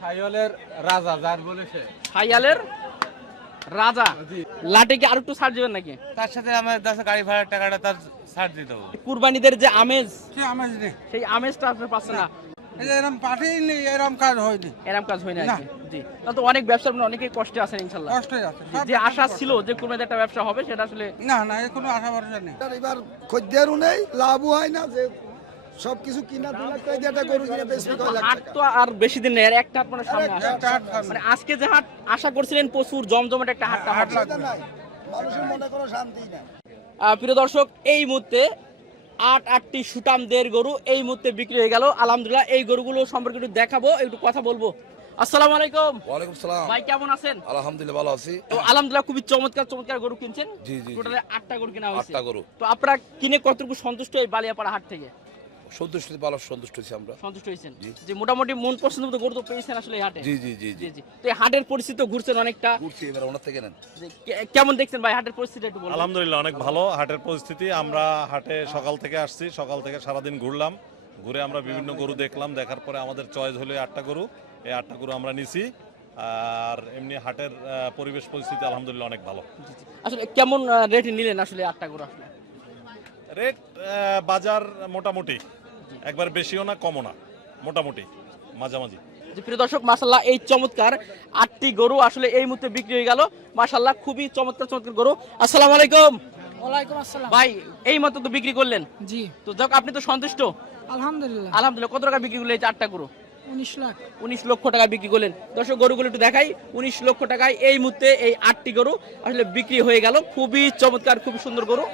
সাইওয়ালের রাজা যার বলেছে হাইয়ালের রাজা? জি। আর একটু ছাড় দিবেন নাকি? তার সাথে আমার গাড়ি ভাড়ার টাকাটা তার ছাড় দিয়ে দেবো। কুরবানিদের যে আমেজ কি আমার নেই। সেই আমেজটা আপনি পাচ্ছেন না। পাঠিয়ে নেই এরম কাজ হয়নি। এরম কাজ হয় না। না। জি। তো অনেক ব্যবসার মানে অনেকেই কষ্টে আছেন ইনশাল্লাহ। কষ্ট আছে। যে আশা ছিল যে কুরবানিতে একটা ব্যবসা হবে সেটা আসলে না না কোনো আশা ভরসা নেই। এবার খদ্দেরও নেই লাভও হয় না যে সবকিছু কিনা দু লাখ টাকা একটা গরু কিনে বেশি কয় লাখ হাট তো আর বেশি দিন নেই আর একটা হাট মানে সামনে হাট। মানে আজকে যে হাট আশা করছিলেন প্রচুর জমজমাট একটা হাটটা হাট নাই মানুষের মনে কোনো শান্তি নাই। প্রিয় দর্শক এই মুহূর্তে আট আটটি সুটামদের গরু এই মুহূর্তে বিক্রি হয়ে গেল। আলহামদুলিল্লাহ এই গরুগুলো সম্পর্কে একটু দেখাবো একটু কথা বলব। আসসালামু আলাইকুম। সালাম। ভাই কেমন আছেন? আলহামদুলিল্লাহ ভালো আছি। তো আলহামদুলিল্লাহ খুবই চমৎকার চমৎকার গরু কিনছেন। জি, জি, জি। টোটালে আটটা গরু কেনা হয়েছে। আটটা গরু। তো আপনারা কিনে কতটুকু সন্তুষ্ট এই বালিয়াপাড়া হাট থেকে? সন্তুষ্ট ভালো সন্তুষ্ট হয়েছি আমরা। সন্তুষ্ট হয়েছেন? যে মোটামুটি মন পছন্দ মতো গরু তো পেয়েছেন আসলে হাটে? জি জি জি জি। তো এই হাটের পরিস্থিতি ঘুরছেন অনেকটা? ঘুরছি এবার ওনার থেকে নেন। কেমন দেখছেন ভাই হাটের পরিস্থিতি একটু বলুন। আলহামদুলিল্লাহ অনেক ভালো হাটের পরিস্থিতি। আমরা হাটে সকাল থেকে আসছি সকাল থেকে সারাদিন ঘুরলাম। ঘুরে আমরা বিভিন্ন গরু দেখলাম দেখার পরে আমাদের চয়েস হলো আটটা গরু। এই আটটা গরু আমরা নিছি। আর এমনি হাটের পরিবেশ পরিস্থিতি আলহামদুলিল্লাহ অনেক ভালো। আসলে কেমন রেট নিলেন আসলে আটটা গরু আসলে? রেট বাজার মোটামুটি একবার বেশিও না কমও না মোটামুটি মাঝামাঝি। প্রিয় দর্শক মাসাল্লাহ এই চমৎকার আটটি গরু আসলে এই মুহূর্তে বিক্রি হয়ে গেল। মাসাল্লাহ খুবই চমৎকার চমৎকার গরু। আসসালামু আলাইকুম। ওয়ালাইকুম আসসালাম। ভাই এই মাত্র তো বিক্রি করলেন। জি। তো যাক আপনি তো সন্তুষ্ট? আলহামদুলিল্লাহ। আলহামদুলিল্লাহ কত টাকা বিক্রি করলেন এই চারটা গরু? উনিশ লাখ। উনিশ লক্ষ টাকা বিক্রি করলেন। দর্শক গরুগুলো একটু দেখাই। উনিশ লক্ষ টাকায় এই মুহূর্তে এই আটটি গরু আসলে বিক্রি হয়ে গেল। খুবই চমৎকার খুব সুন্দর গরু।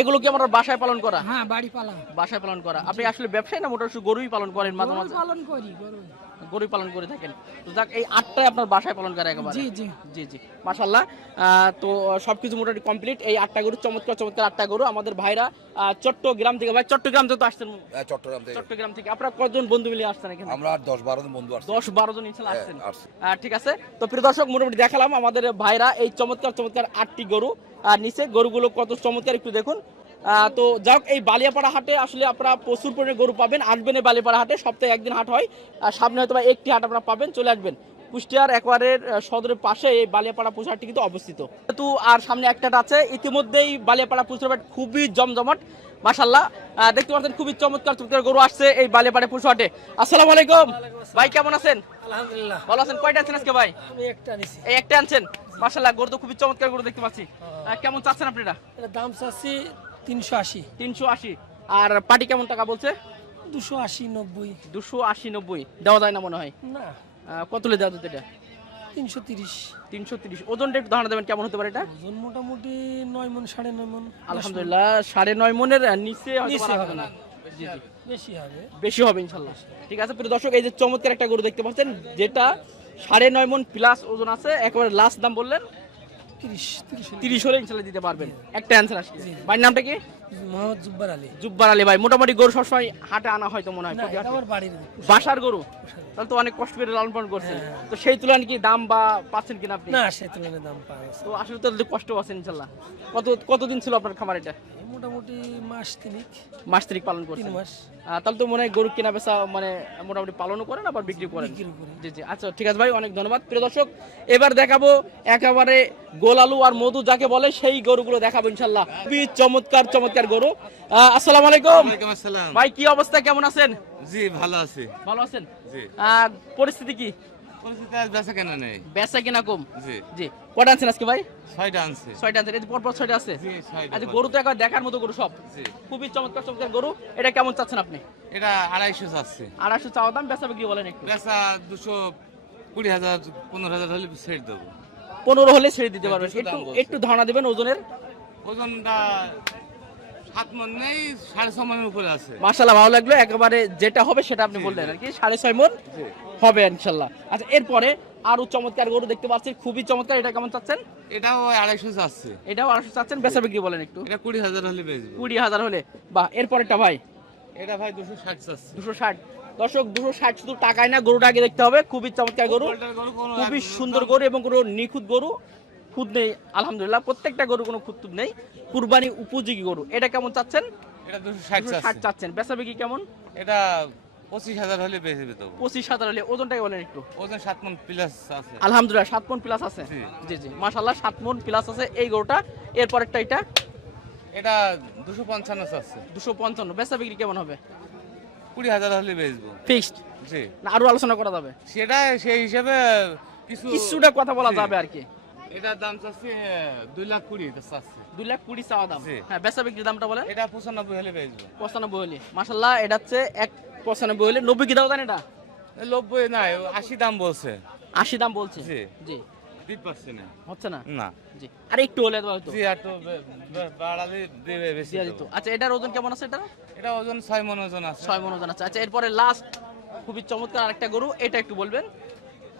এগুলো কি আমরা বাসায় পালন করা? হ্যাঁ বাড়ি পালা। বাসায় পালন করা। আপনি আসলে ব্যবসায় না মোটামুটি গরুই পালন করেন মাঝে মাঝে? পালন করি গরু গরুই পালন করে থাকেন। তো যাক এই আটটাই আপনার বাসায় পালন করে একেবারে? জি জি। জি জি। মাশাল্লাহ আহ, তো সবকিছু মোটামুটি কমপ্লিট এই আটটা গরু চমৎকার চমৎকার আটটা গরু। আমাদের ভাইরা চট্টগ্রাম থেকে ভাই চট্টগ্রাম যত আসছেন হ্যাঁ, চট্টগ্রাম থেকে। চট্টগ্রাম থেকে। আপনারা কতজন বন্ধু মিলে আসছেন এখানে? আমরা আর দশ বারো জন বন্ধু আসছি। দশ বারো জন ইনশাল্লাহ হ্যাঁ, আসছেন। আসছি। ঠিক আছে। তো প্রিয় দর্শক মোটামুটি দেখালাম আমাদের ভাইরা এই চমৎকার চমৎকার আটটি গরু। আর নিচে গরুগুলো কত চমৎকার একটু দেখুন। তো যাক এই বালিয়াপাড়া হাটে আসলে আপনারা প্রচুর পরিমাণে গরু পাবেন। আসবেন এই বালিয়াপাড়া হাটে সপ্তাহে একদিন হাট হয়। আর সামনে হয়তো একটি হাট আপনারা পাবেন চলে আসবেন। কুষ্টিয়ার একবারের সদরের পাশে এই বালিয়াপাড়া হাটটি কিন্তু অবস্থিত। তো আর সামনে একটা আছে ইতিমধ্যেই বালিয়াপাড়া পুজো হাট খুবই জমজমাট মাশাল্লাহ দেখতে পাচ্ছেন খুবই চমৎকার চমৎকার গরু আসছে এই বালিয়াপাড়া পুজো হাটে। আসসালামু আলাইকুম। ভাই কেমন আছেন? আলহামদুলিল্লাহ। ভালো আছেন? কয়টা আছেন আজকে ভাই? আমি একটা নিছি এই একটা আনছেন? মাশাল্লাহ গরু তো খুবই চমৎকার গরু দেখতে পাচ্ছি। কেমন চাচ্ছেন আপনারা? এটা দাম চাচ্ছি তিনশো আশি। তিনশো আশি। আর পাটি কেমন টাকা বলছে? দুশো আশি নব্বই। দুশো আশি নব্বই। দেওয়া যায় না মনে হয়? না। দেওয়া যেত এটা? তিনশো তিরিশ। তিনশো তিরিশ। ওজনটা একটু ধারণা দেবেন কেমন হতে পারে এটা? ওজন মোটামুটি নয় মন সাড়ে নয় মন। আলহামদুলিল্লাহ সাড়ে নয় মনের নিচে নিচে হবে না। বেশি হবে। বেশি হবে ইনশাল্লাহ। ঠিক আছে প্রিয় দর্শক এই যে চমৎকার একটা গরু দেখতে পাচ্ছেন যেটা সাড়ে নয় মন প্লাস ওজন আছে একেবারে লাস্ট দাম বললেন। তিরিশ তিরিশ তিরিশ হলে ইনশাল্লাহ দিতে পারবেন। একটা অ্যান্সার আসছে ভাইয়ের নামটা কি? মোহাম্মদ জুব্বার আলী। জুব্বার আলী ভাই মোটামুটি গরু সবসময় হাটে আনা হয় তো মনে হয় বাসার গরু? তাহলে তো অনেক কষ্ট করে লালন পালন করছেন তো সেই তুলনায় কি দাম বা পাচ্ছেন কিনা আপনি? না সে তুলনায় দাম তো আসলে তো কষ্ট ইনশাল্লাহ। কত কতদিন ছিল আপনার খামার এটা? মোটামুটি মাস তিনিক। মাস তারিখ পালন করছেন। মাস। তাহলে তো মনে হয় গরু কেনা বেচা মানে মোটামুটি পালনও করেন আবার বিক্রি করেন। জি জি। আচ্ছা ঠিক আছে ভাই অনেক ধন্যবাদ। প্রিয় দর্শক এবার দেখাবো একেবারে গোল আলু আর মধু যাকে বলে সেই গরুগুলো দেখাবো ইনশাল্লাহ। খুবই চমৎকার চমৎকার। গরু। আহ, আসসালামু আলাইকুম। আসসালাম। ভাই কি অবস্থা? কেমন আছেন? জি ভালো আছি। ভালো আছেন? জি। পরিস্থিতি কি? বেচা কেন নেই। বেচা কিনা কম? জি। জি। কটা আনছেন আজকে ভাই? ছয়টা আনছি। ছয়টা আনছেন। এই যে পরপর ছয়টা আছে। জি গরু তো একবার দেখার মতো গরু সব। খুবই চমৎকার চমৎকার গরু। এটা কেমন চাচ্ছেন আপনি? এটা আড়াইশো চাচ্ছি। আড়াইশো চাওয়া দাম বেচা বিক্রি বলেন একটু। বেচা দুশো কুড়ি হাজার পনেরো হাজার হলে ছেড়ে দেবো। পনেরো হলে ছেড়ে দিতে পারবেন। একটু একটু ধারণা দেবেন ওজনের? ওজনটা মার্শাল্লাহ ভালো লাগল। একেবারে যেটা হবে সেটা আপনি বললেন আর কি সাড়ে ছয় মন হবে ইনশাল্লাহ আচ্ছা এরপরে আরও চমৎকার গরু দেখতে পাচ্ছি। খুবই চমৎকার এটা কেমন চাচ্ছেন? এটাও আড়াইশো চাচ্ছে। এটাও আড়াইশো চাচ্ছেন। বেচা বিক্রি বলেন একটু। এটা কুড়ি হাজার হলে বেচবো। কুড়ি হাজার হলে। বাহ এরপরেরটা ভাই? এটা ভাই দুশো ষাট চাচ্ছে। দুশো ষাট। দর্শক দুশো ষাট শুধু টাকায় না গরুটা আগে দেখতে হবে। খুবই চমৎকার গরু। গরু খুবই সুন্দর গরু এবং কোনো নিখুঁত গরু। খুদ নেই আলহামদুলিল্লাহ প্রত্যেকটা গরু কোনো টুত নেই। কুরবানি উপযোগী গরু। এটা কেমন চাচ্ছেন? এটা দুশো ষাট চাচ্ছেন। বেচা বিক্রি কেমন? এটা পঁচিশ হাজার হলে বেশি পঁচিশ হাজার হলে। ওজনটাকে বলেন একটু? ওজন সাত মন প্লাস আছে। আলহামদুলিল্লাহ সাত মন প্লাস আছে। জি। জি মাশাল্লাহ সাত মন প্লাস আছে এই গরুটা। এটা? এটা দুশো পঞ্চান্ন আছে দুশো পঞ্চান্ন। বেচা বিক্রি কেমন হবে? কুড়ি হাজার হলে বেচবো। ফিক্সড জি। না আরও আলোচনা করা যাবে। সেটা সেই হিসেবে কিছু কিছুটা কথা বলা যাবে আর কি। এটার দাম চাচ্ছি দুই লাখ কুড়ি চাচ্ছি। দুই লাখ কুড়ি চাওয়া দাম? হ্যাঁ বেচা বিক্রির দামটা বলেন। এটা পঁচানব্বই হলে বেচবো। পঁচানব্বই হলে। মাসাল্লাহ এটা হচ্ছে এক পঁচানব্বই হলে। নব্বই কি দাও দেন এটা? নব্বই না আশি দাম বলছে। আশি দাম বলছে? জি। জি। দিতে পারছি না। হচ্ছে না? না। জি। আর একটু হলে তো জি আর তো বে- বে- বাড়ালে দেবে বেশি দিত। আচ্ছা এটার ওজন কেমন আছে এটা এটা ওজন আছে। মন ওজন আছে। আচ্ছা এরপরে লাস্ট খুবই চমৎকার আরেকটা গরু এটা একটু বলবেন।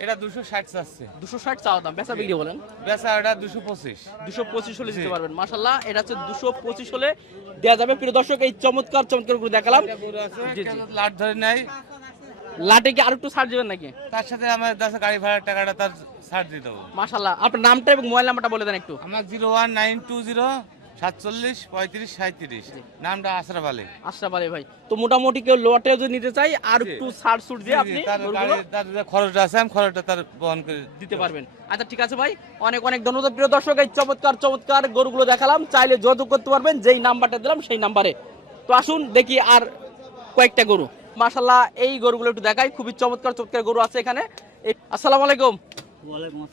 এটা 260 260 দাম। বেচা বিক্রি বলেন? বেচা এটা 225 225 হলে দিতে পারবেন। মাশাআল্লাহ এটা হচ্ছে 225 হলে দেয়া যাবে। প্রিয় দর্শক এই চমৎকার চমৎকার করে দেখালাম। জি জি। লাট ধরে নাই? লাটে কি আর একটু ছাড় দিবেন নাকি? তার সাথে আমার গাড়ি ভাড়ার টাকাটা তার ছাড় দিয়ে দেবো। মাশাআল্লাহ আপনার নামটা এবং মোবাইল নাম্বারটা বলে দেন একটু। আমার 01920 সাতচল্লিশ পঁয়ত্রিশ সাঁত্রিশ নামটা আশরাফ আলী। আশরাফ আলী ভাই তো মোটামুটি কেউ লটে যদি নিতে চাই আর একটু ছাড় সুট দিয়ে আপনি তার খরচটা আছে আমি খরচটা তার বহন করে দিতে পারবেন। আচ্ছা ঠিক আছে ভাই অনেক অনেক ধন্যবাদ। প্রিয় দর্শক এই চমৎকার চমৎকার গরুগুলো দেখালাম। চাইলে যোগাযোগ করতে পারবেন যেই নাম্বারটা দিলাম সেই নাম্বারে। তো আসুন দেখি আর কয়েকটা গরু। মাশাল্লাহ এই গরুগুলো একটু দেখাই। খুবই চমৎকার চমৎকার গরু আছে এখানে। আসসালামু আলাইকুম।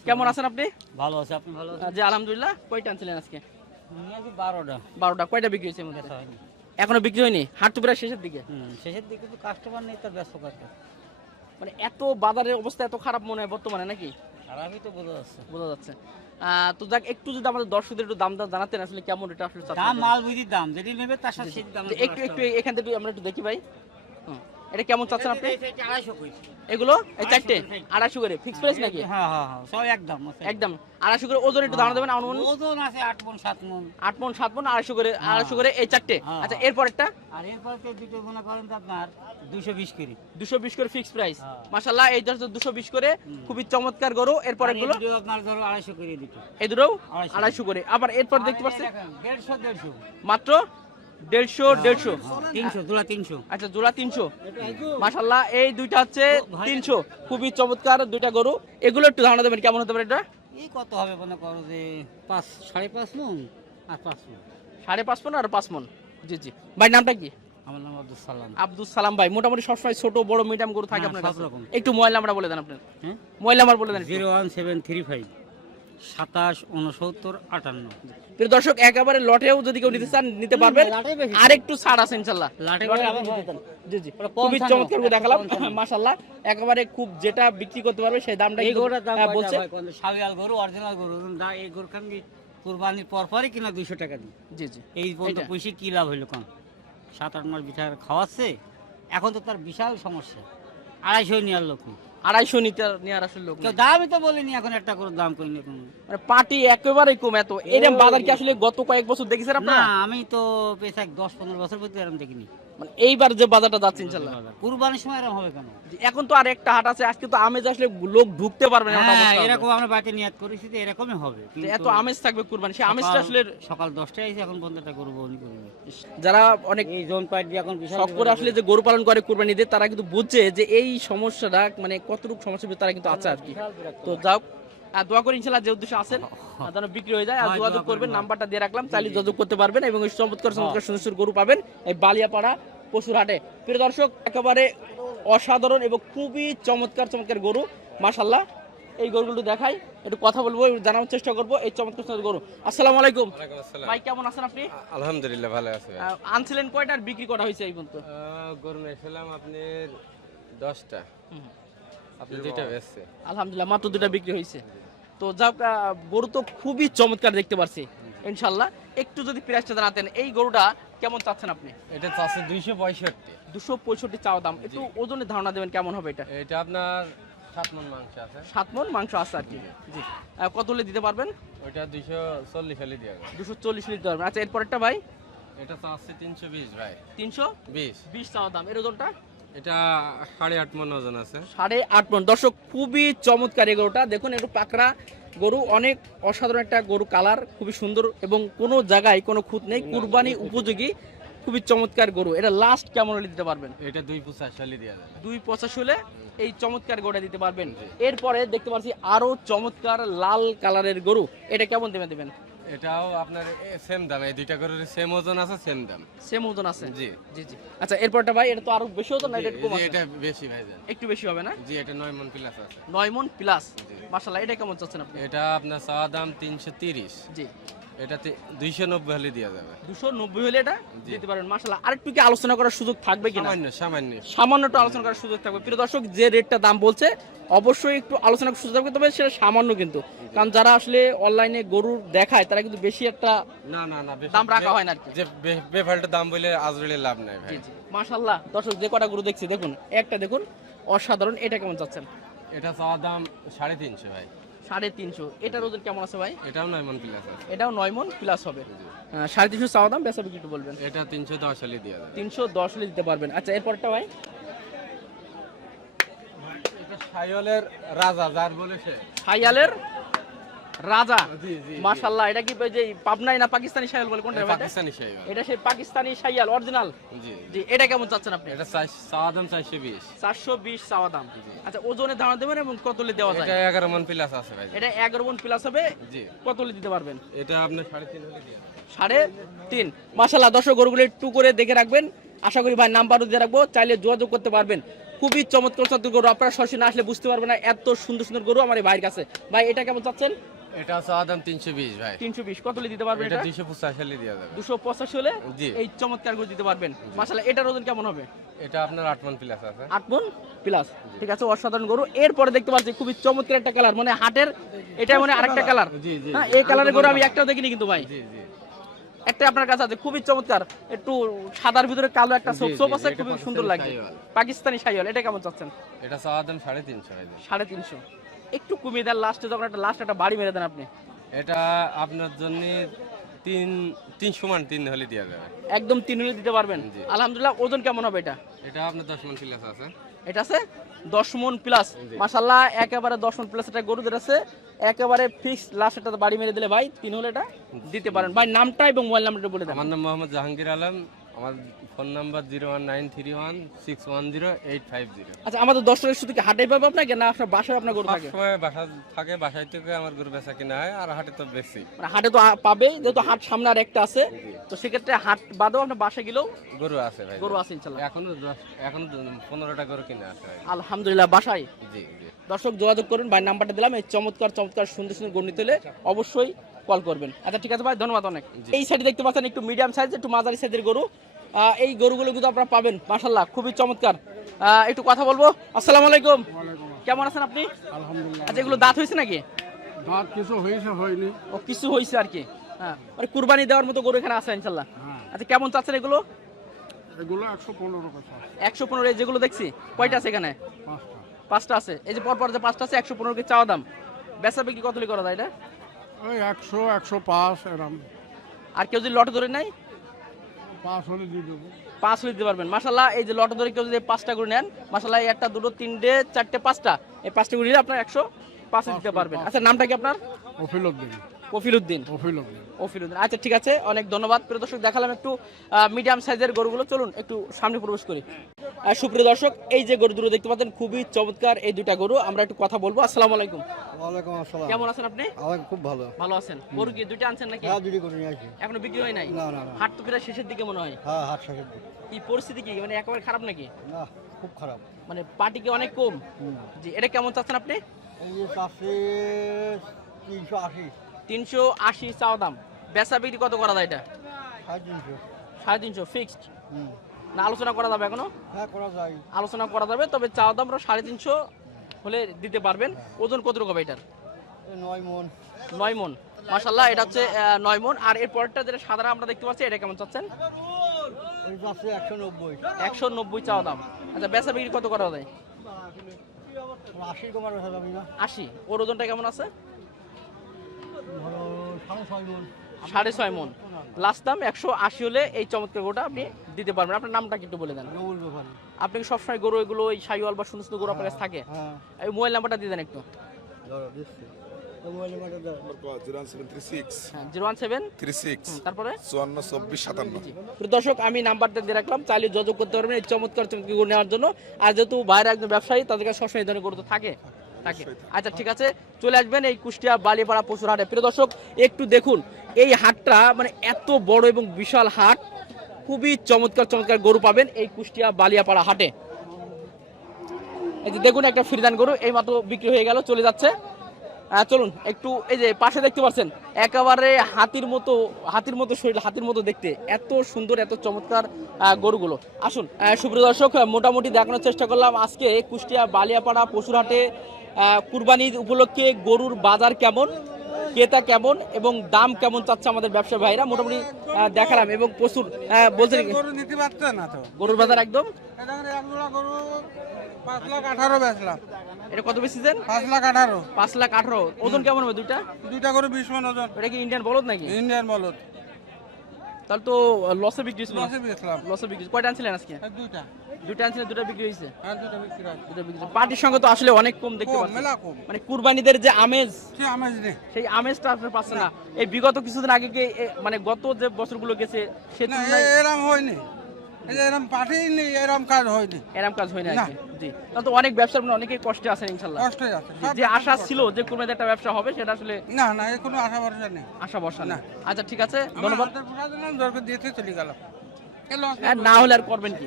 কেমন আছেন আপনি? ভালো আছে আপনি ভালো জি আলহামদুলিল্লাহ। কয়টা আনছিলেন আজকে? বারোটা। বারোটা। কয়টা বিক্রি হয়েছে এখনও বিক্রি হয়নি? হাট তো প্রায় শেষের দিকে। শেষের দিকে তো কাস্টমার নেই তার ব্যস্ত কাছে মানে এত বাজারের অবস্থা এত খারাপ মনে হয় বর্তমানে নাকি? খারাপই তো বোঝা যাচ্ছে। বোঝা যাচ্ছে। আহ, তো যাক একটু যদি আমাদের দর্শকদের একটু দাম দাম জানাতেন আসলে কেমন এটা আসলে দাম মাল বুঝি দাম যেটি নেবে তার সাথে একটু একটু এখান থেকে আমরা একটু দেখি ভাই। হুম। এটা কেমন চাচ্ছেন আপনি? এগুলো? এই চারটে? আড়াইশো করে ফিক্স প্রাইস নাকি? হ্যাঁ হ্যাঁ হ্যাঁ একদম একদম। আড়াইশো করে ওজন একটু দাঁড়া দেবেন ওজন আছে আট মন সাত মন। আট মন সাত মন আড়াইশো করে আড়াইশো করে এই চারটে? আচ্ছা হ্যাঁ। এরপরেরটা? আর এরপর দুটো মনে করেন আপনার দুশো বিশ কেজি দুশো বিশ করে ফিক্স প্রাইস। মাসাল্লাহ এই হচ্ছে দুশো বিশ করে খুবই চমৎকার গরু। এরপর আর এই গুলো দুটো আপনার ধরো আড়াইশো করে দুটো। এই দুটো আড়াইশো। করে। আবার এরপর দেখতে পাচ্ছি দেড়শো দেড়শো। মাত্র? দেড়শো দেড়শো। তিনশো দুলা তিনশো। আচ্ছা জোড়া তিনশো। মাসাল্লাহ এই দুইটা হচ্ছে তিনশো। খুবই চমৎকার দুইটা গরু। এগুলো একটু ধারণা দেবেন কেমন হতে পারে এটা? এই কত হবে মনে করো যে পাঁচ সাড়ে পাঁচ মন আর পাঁচ মন? সাড়ে পাঁচ মন আর পাঁচ মন। জি জি। ভাই নামটা কি? আমার নাম আব্দুল সালাম। আব্দুল সালাম ভাই মোটামুটি সবসময় ছোট বড় মিডিয়াম গরু থাকে হ্যাঁ, আপনার। একটু মোবাইল নাম্বারটা বলে দেন আপনার হ্যাঁ? মোবাইল নাম্বার বলে দেন zero one seven three five. সাতাশ উনসত্তর আটান্ন। প্রিয় দর্শক একেবারে লটেও যদি কেউ নিতে চান নিতে পারবেন। আর একটু ছাড় আছে ইনশাল্লাহ। জি জি। খুবই চমৎকার করে দেখালাম। মাশাল্লাহ একেবারে খুব যেটা বিক্রি করতে পারবে সেই দামটা বলছে সাবিয়াল গরু অরিজিনাল গরু। এই গরু খান কুরবানির পর পরই কিনা দুইশো টাকা দিই জি জি। এই পর্যন্ত? পয়সা কি লাভ হইল কম সাত আট মাস বিচার খাওয়াচ্ছে। এখন তো তার বিশাল সমস্যা। আড়াইশো নেওয়ার লোক নেই। আড়াইশো নিতে নেওয়ার আসলে লোক নেই। দামই তো বলিনি এখন একটা করে দাম করিনি এখন। মানে পার্টি একেবারেই কম এত এরকম বাজার কি আসলে গত কয়েক বছর দেখেছেন না আপনারা আমি তো পেশা দশ পনেরো বছর পর্যন্ত এরকম দেখিনি। মানে এইবার যে বাজারটা যাচ্ছে ইনশাল্লাহ। কুরবানির সময় এরকম হবে কেন? এখন তো আর একটা হাট আছে আজকে তো আমেজ আসলে লোক ঢুকতে পারবে না এমন হ্যাঁ। এরকম আমরা বাড়িতে নিয়াত করেছি যে এরকমই হবে এত আমেজ থাকবে কুরবানি সেই আমেজটা আসলে সকাল দশটায় এসে এখন একটা গরু যারা অনেক এই জোন পাইট দিয়ে এখন শখ করে আসলে যে গরু পালন করে কুরবানি দিয়ে তারা কিন্তু বুঝছে যে এই সমস্যাটা মানে কতটুকু সমস্যা তারা কিন্তু আছে আর কি। তো যাও দোয়া করি ইনশাল্লাহ যে উদ্দেশ্যে আর যেন বিক্রি হয়ে যায়। আর হ্যাঁ, যোগাযোগ করবেন করবেন। নাম্বারটা দিয়ে রাখলাম। চাইলে যোগাযোগ করতে পারবেন এবং এই চমৎকার চমৎকার সুন্দর সুন্দর গরু পাবেন এই বালিয়াপাড়া পশুর হাটে প্রিয় দর্শক একেবারে অসাধারণ এবং খুবই চমৎকার চমৎকার গরু। মাশাল্লাহ এই গরুগুলো দেখাই একটু কথা বলব জানার চেষ্টা করব এই চমৎকার গরু। আসসালামু আলাইকুম। ভাই কেমন আছেন আপনি? আলহামদুলিল্লাহ ভালো আছে আহ, আনছিলেন কয়টা আর বিক্রি করা হয়েছে এই পর্যন্ত? গরু মেছিলাম আপনি দশটা। আপনি দুইটা বেচছে আলহামদুলিল্লাহ মাত্র দুটা বিক্রি হয়েছে। তো আহ, গরু তো খুবই চমৎকার দেখতে পারছি ইনশাল্লাহ। একটু যদি প্রাইসটা জানাতেন এই গরুটা কেমন চাচ্ছেন আপনি? এটা চাচ্ছে দুইশো পঁয়ষট্টি। দুশো পঁয়ষট্টি চাওয়া দাম। একটু ওজনের ধারণা দেবেন কেমন হবে এটা? এটা আপনার সাত মন মাংস আছে। সাত মন মাংস আছে আর কি। জি। কত হলে দিতে পারবেন? ওইটা দুইশো চল্লিশ হলে দিয়ে দুশো চল্লিশ দিতে পারবেন। আচ্ছা এরপরেরটা ভাই? এটা চাচ্ছে তিনশো বিশ ভাই। তিনশো বিশ। বিশ চাওয়া দাম। এর ওজনটা? এটা সাড়ে আট মন ওজন আছে। সাড়ে আট মন। দর্শক খুবই চমৎকার এই গরুটা। দেখুন একটু পাকড়া গরু অনেক অসাধারণ একটা গরু কালার খুবই সুন্দর এবং কোনো জায়গায় কোনো খুঁত নেই কুরবানি উপযোগী খুবই চমৎকার গরু। এটা লাস্ট কেমন হলে দিতে পারবেন? এটা দুই পঁচাশি হলে দেওয়া যাবে। দুই পঁচাশি হলে এই চমৎকার গরুটা দিতে পারবেন। এরপরে দেখতে পাচ্ছি আরও চমৎকার লাল কালারের গরু। এটা কেমন দেবেন দেবেন? এটাও আপনার সেম দাম এই দুইটা করে সেম ওজন আছে সেম দাম। সেম ওজন আছে? জি। জি জি। আচ্ছা এরপরটা ভাই এটা তো আরও বেশি ওজন না এটা কম আছে? এটা বেশি ভাই জান একটু বেশি হবে না? জি এটা 9 মন প্লাস আছে। 9 মন প্লাস মাশাআল্লাহ এটা কেমন চাচ্ছেন আপনি? এটা আপনার চাওয়া দাম তিনশো তিরিশ। জি। এটাতে দুইশো নব্বই হলে দেওয়া যাবে। দুশো নব্বই হলে এটা দিতে পারবেন মাশাল্লাহ আরেকটু কি আলোচনা করার সুযোগ থাকবে কিনা? সামান্য সামান্য। সামান্য একটু আলোচনা করার সুযোগ থাকবে। প্রিয় দর্শক যে রেটটা দাম বলছে অবশ্যই একটু আলোচনা করার সুযোগ থাকবে তবে সেটা সামান্য কিন্তু। কারণ যারা আসলে অনলাইনে গরু দেখায় তারা কিন্তু বেশি একটা না না না দাম রাখা হয় না যে বেফাল্টু দাম বলে আজরাইলে লাভ নাই ভাই। জি দর্শক যে কটা গরু দেখছি দেখুন একটা দেখুন অসাধারণ। এটা কেমন চাচ্ছেন? এটা চাওয়া দাম সাড়ে তিনশো ভাই। সাড়ে তিনশো। এটার ওজন কেমন আছে ভাই? এটাও নয় মন প্লাস আছে। এটাও নয় মন প্লাস হবে। সাড়ে তিনশো চাওয়া দাম বেসা বিক্রি বলবেন। এটা তিনশো দশ হলে দিয়ে দেবে তিনশো দশ হলে দিতে পারবেন। আচ্ছা এরপরটা ভাই? এটা সাইওয়ালের রাজা যার বলে সে। সাইয়ালের রাজা। মাশাল্লাহ এটা কি যে পাবনাই না পাকিস্তানি বলে কোনটা? পাকিস্তানি এটা সেই পাকিস্তানি অরিজিনাল জি জি। এটা কেমন চাচ্ছেন আপনি? এটা চার- চাওয়া দাম চারশো বিশ। চারশো বিশ চাওয়া দাম। আচ্ছা ওজনে ধারণা দেবেন এবং কতলে দেওয়া যায়? এটা এগারো মন প্লাস আছে ভাই। এটা এগারো মন প্লাস হবে জি। কতলে দিতে পারবেন? এটা সাড়ে তিন হলে দেওয়া যাবে। সাড়ে তিন। মাসাল্লাহ দর্শক গরুগুলো একটু করে দেখে রাখবেন। আশা করি ভাই নাম্বারও দিয়ে রাখব চাইলে যোগাযোগ করতে পারবেন। খুবই চমৎকার চমৎকার গরু আপনারা সরাসরি না আসলে বুঝতে পারবেন না এত সুন্দর সুন্দর গরু আমার এই ভাইয়ের কাছে। ভাই এটা কেমন চাচ্ছেন? এটা চাওয়া দাম তিনশো বিশ ভাই। তিনশো বিশ। কতলে দিতে পারবেন এটা পঁচাশি হলে দেওয়া যাবে দুশো পঁচাশি হলে? জি। এই চমৎকার গরু দিতে পারবেন। এটার ওজন কেমন হবে? এটা আপনার আট মন প্লাস আছে। আট মন প্লাস ঠিক আছে অসাধারণ গরু। এরপরে দেখতে পাচ্ছি খুবই চমৎকার একটা কালার মানে হাটের এটা মানে আরেকটা কালার হ্যাঁ এই কালারের গরু আমি একটাও দেখিনি কিন্তু ভাই। জি জি। একটা আপনার কাছে আছে খুবই চমৎকার। একটু সাদার ভিতরে কালো একটা সোপ সোপ আছে খুবই সুন্দর লাগে পাকিস্তানি শাহিওয়াল এটা কেমন চাচ্ছেন? এটা চাওয়া দাম সাড়ে তিনশো সাড়ে তিনশো। একটু কমিয়ে দেন লাস্টে যখন একটা লাস্ট একটা বাড়ি মেরে দেন আপনি। এটা আপনার জন্য তিন তিন সমান তিন হলে দেওয়া যাবে। একদম তিন হলে দিতে পারবেন। আলহামদুলিল্লাহ ওজন কেমন হবে এটা? এটা আপনার দশ মন প্লাস আছে। এটা আছে? দশ মন প্লাস মাসাল্লাহ একেবারে দশ মন প্লাস একটা গরু আছে। একেবারে ফিক্স লাস্ট একটা বাড়ি মেরে দিলে ভাই তিন হলে এটা দিতে পারেন। ভাই নামটা এবং মোবাইল নাম্বারটা বলে দেন। আমার নাম মোহাম্মদ জাহাঙ্গীর আলম। আমার phone number zero one nine three one six one zero eight five zero. আচ্ছা আমাদের দর্শকের শুধু কি হাটে পাবে আপনাকে না আপনার বাসায় আপনার গরু থাকে? সবসময় বাসা থাকে বাসায় থেকে আমার গরু বেচা কিনা হয় আর হাটে তো বেশি মানে হাটে তো পাবে যেহেতু হাট সামনে আর একটা আছে তো সেক্ষেত্রে হাট বাদেও আপনার বাসায় গেলেও গরু আছে ভাই। গরু আছে ইনশাল্লাহ এখনও এখনও পনেরোটা গরু কিনে আছে আলহামদুলিল্লাহ বাসায়? জি জি। দর্শক যোগাযোগ করুন ভাই নাম্বারটা দিলাম এই চমৎকার চমৎকার সুন্দর সুন্দর গরু নিতে হলে অবশ্যই কল করবেন। আচ্ছা ঠিক আছে ভাই ধন্যবাদ অনেক। এই সাইডে দেখতে পাচ্ছেন একটু মিডিয়াম সাইজ একটু মাঝারি সাইজের গরু। এই গরুগুলো কিন্তু আপনারা পাবেন মাশাল্লাহ খুবই চমৎকার। একটু কথা বলব। আসসালামু আলাইকুম। কেমন আছেন আপনি? আলহামদুলিল্লাহ। আচ্ছা এগুলো দাঁত হয়েছে নাকি? দাঁত কিছু হয়েছে হয়নি। ও কিছু হয়েছে আর কি। হ্যাঁ মানে কুরবানি দেওয়ার মতো গরু এখানে আছে ইনশাল্লাহ আচ্ছা কেমন চাচ্ছেন এগুলো? এগুলো একশো পনেরো একশো পনেরো এই যেগুলো দেখছি কয়টা আছে এখানে? পাঁচটা। পাঁচটা আছে। এই যে পরপর যে পাঁচটা আছে একশো পনেরো কি চাওয়া দাম। বেচা বিক্রি কতলি করা যায় এটা? ওই একশো একশো পাঁচ এরম। আর কেউ যদি লটে ধরে নাই পাঁচ হলে দিয়ে দেবো। পাঁচ হলে দিতে পারবেন। মাসাল্লাহ এই যে লটে ধরে কেউ যদি পাঁচটা করে নেন মাসাল্লাহ এই একটা দুটো তিনটে চারটে পাঁচটা এই পাঁচটা করে নিলে আপনার একশো পাঁচে দিতে পারবেন। আচ্ছা নামটা কি আপনার? কফিল উদ্দিন কফিল উদ্দিন কফিল উদ্দিন আচ্ছা ঠিক আছে অনেক ধন্যবাদ। প্রিয় দর্শক দেখালাম একটু মিডিয়াম সাইজের গরুগুলো। চলুন একটু সামনে প্রবেশ করি। সুপ্রিয় দর্শক এই যে গরু দুটো দেখতে পাচ্ছেন খুবই চমৎকার এই দুটা গরু। আমরা একটু কথা বলব। আসসালামু আলাইকুম। ওয়ালাইকুম আসসালাম। কেমন আছেন আপনি? আমার খুব ভালো। ভালো আছেন। গরু কি দুইটা আনছেন নাকি? হ্যাঁ দুটি করে নিয়ে আসি। এখনও বিক্রি হয় নাই? না না হাট তো প্রায় শেষের দিকে মনে হয়। হ্যাঁ হাট শেষের দিকে। কি পরিস্থিতি কি? মানে একেবারে খারাপ নাকি? না খুব খারাপ। মানে পার্টি কি অনেক কম? জি এটা কেমন চাচ্ছেন আপনি? এই চাষি তিনশো আশি। তিনশো আশি চাওয়া দাম। বেচা বিক্রি কত করা যায় এটা? সাড়ে তিনশো। সাড়ে তিনশো ফিক্সড হুম। না আলোচনা করা যাবে এখনও? হ্যাঁ করা যায়। আলোচনা করা যাবে তবে চাওয়া দাম সাড়ে তিনশো হলে দিতে পারবেন। ওজন কতটুকু হবে এটার? নয় মন। নয় মন। মাসাল্লাহ এটা হচ্ছে নয় মন। আর এর পরেরটা যেটা সাধারণ আমরা দেখতে পাচ্ছি এটা কেমন চাচ্ছেন? একশো নব্বই। একশো নব্বই চাওয়া দাম। আচ্ছা বেচা বিক্রি কত করা যায়? আশি। ওর ওজনটা কেমন আছে? সাড়ে ছয় মন। সাড়ে ছয় মন। লাস্ট দাম একশো আশি হলে এই চমৎকার গরুটা আপনি দিতে পারবেন। আপনার নামটা কি একটু বলে দেন। আপনি সবসময় গরু এগুলো ওই সাইওয়াল বা সুন্দর সুন্দর গরু আপনার কাছে থাকে? হ্যাঁ এই মোবাইল নাম্বারটা দিয়ে দেন একটু। হ্যাঁ দর্শক আমি নাম্বারটা দিয়ে রাখলাম। চাইলে যোগাযোগ করতে পারবেন এই চমৎকার চমৎকার গরু নেওয়ার জন্য। আর যেহেতু বাইরে একজন ব্যবসায়ী তাদের কাছে সবসময় এই ধরনের গরু তো থাকে। থাকে আচ্ছা ঠিক আছে চলে আসবেন এই কুষ্টিয়া বালিপাড়া পশুর হাটে। প্রিয় দর্শক একটু দেখুন এই হাটটা মানে এত বড় এবং বিশাল হাট। খুবই চমৎকার চমৎকার গরু পাবেন এই কুষ্টিয়া বালিয়াপাড়া হাটে। এই যে দেখুন একটা ফিরদান গরু এই মাত্র বিক্রি হয়ে গেল চলে যাচ্ছে। চলুন একটু এই যে পাশে দেখতে পাচ্ছেন একেবারে হাতির মতো হাতির মতো শরীর হাতির মতো দেখতে। এত সুন্দর এত চমৎকার গরুগুলো। আসুন সুপ্রিয় দর্শক মোটামুটি দেখানোর চেষ্টা করলাম আজকে কুষ্টিয়া বালিয়াপাড়া পশুরহাটে আহ, কুরবানির উপলক্ষে গরুর বাজার কেমন ক্রেতা কেমন এবং দাম কেমন চাচ্ছে আমাদের ব্যবসা ভাইরা? মোটামুটি দেখালাম এবং প্রচুর বলছেন গরুর বাজার একদম? পাঁচ লাখ আঠারো এটা কত বেশিছেন পাঁচ লাখ আঠারো। পাঁচ লাখ আঠারো। ওজন কেমন হবে দুইটা? দুইটা গরু বিশ মন ওজন। এটা কি ইন্ডিয়ান বলদ নাকি? ইন্ডিয়ান বলদ। তাহলে তো লসে বিক্রি লসে বিক্রি কয়টা আনছিলেন আজকে? দুইটা। দুইটা আনছিলেন দুটা বিক্রি হয়েছে? বিক্রি দুটা বিক্রি পার্টির সঙ্গে তো আসলে অনেক কম দেখতে কম পাচ্ছি। মেলা কম। মানে কুরবানিদের যে আমেজ নেই। সেই আমেজটা আপনি পাচ্ছেন না। এই বিগত কিছুদিন আগে কি মানে গত যে বছরগুলো গেছে সে হয়নি। এই যে নেই এরম কাজ হয়নি। এরম কাজ হয় না। না। জি। তো অনেক ব্যবসার মানে অনেকেই কষ্টে আছেন ইনশাল্লাহ কষ্ট আছে। যে আশা ছিল যে কুরবানিতে একটা ব্যবসা হবে সেটা আসলে না না কোনো আশা ভরসা নেই। আশা বর্ষা না। আচ্ছা ঠিক আছে। ধন্যবাদ। চলে গেলাম আর না হলে আর করবেন কি?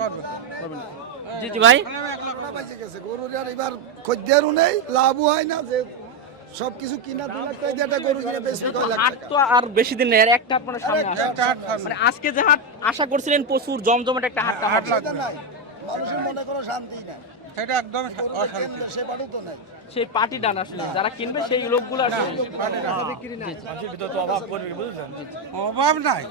করবেন। জি জি ভাই? গরুর আর এবার খদ্দেরও নেই লাভও হয় না যে সবকিছু কিনা দু লাখ টাকা একটা গরু কিনে বেশি কয় লাখ তো আর বেশি দিন নেই আর একটা হাট মানে সামনে আসে হাট। মানে আজকে যে হাট আশা করছিলেন প্রচুর জমজমাট একটা হাটটা হাট নাই। মানুষের মনে করো শান্তি নাই। সেটা একদম সেই আসলে যারা কিনবে সেই লোকগুলো আসলে। অভাব নাই।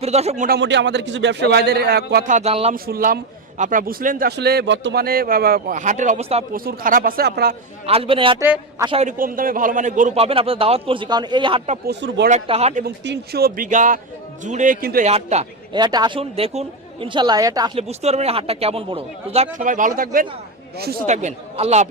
প্রিয় দর্শক মোটামুটি আমাদের কিছু ব্যবসায়ী ভাইদের কথা জানলাম শুনলাম। আপনারা বুঝলেন যে আসলে বর্তমানে হাটের অবস্থা প্রচুর খারাপ আছে। আপনারা আসবেন এই হাটে। আশা করি কম দামে ভালো মানের গরু পাবেন। আপনাদের দাওয়াত করছি কারণ এই হাটটা প্রচুর বড় একটা হাট এবং তিনশো বিঘা জুড়ে কিন্তু এই হাটটা। এই হাটে আসুন দেখুন ইনশাল্লাহ এটা আসলে বুঝতে পারবেন হাটটা কেমন বড়। তো যাক, সবাই ভালো থাকবেন, সুস্থ থাকবেন। আল্লাহ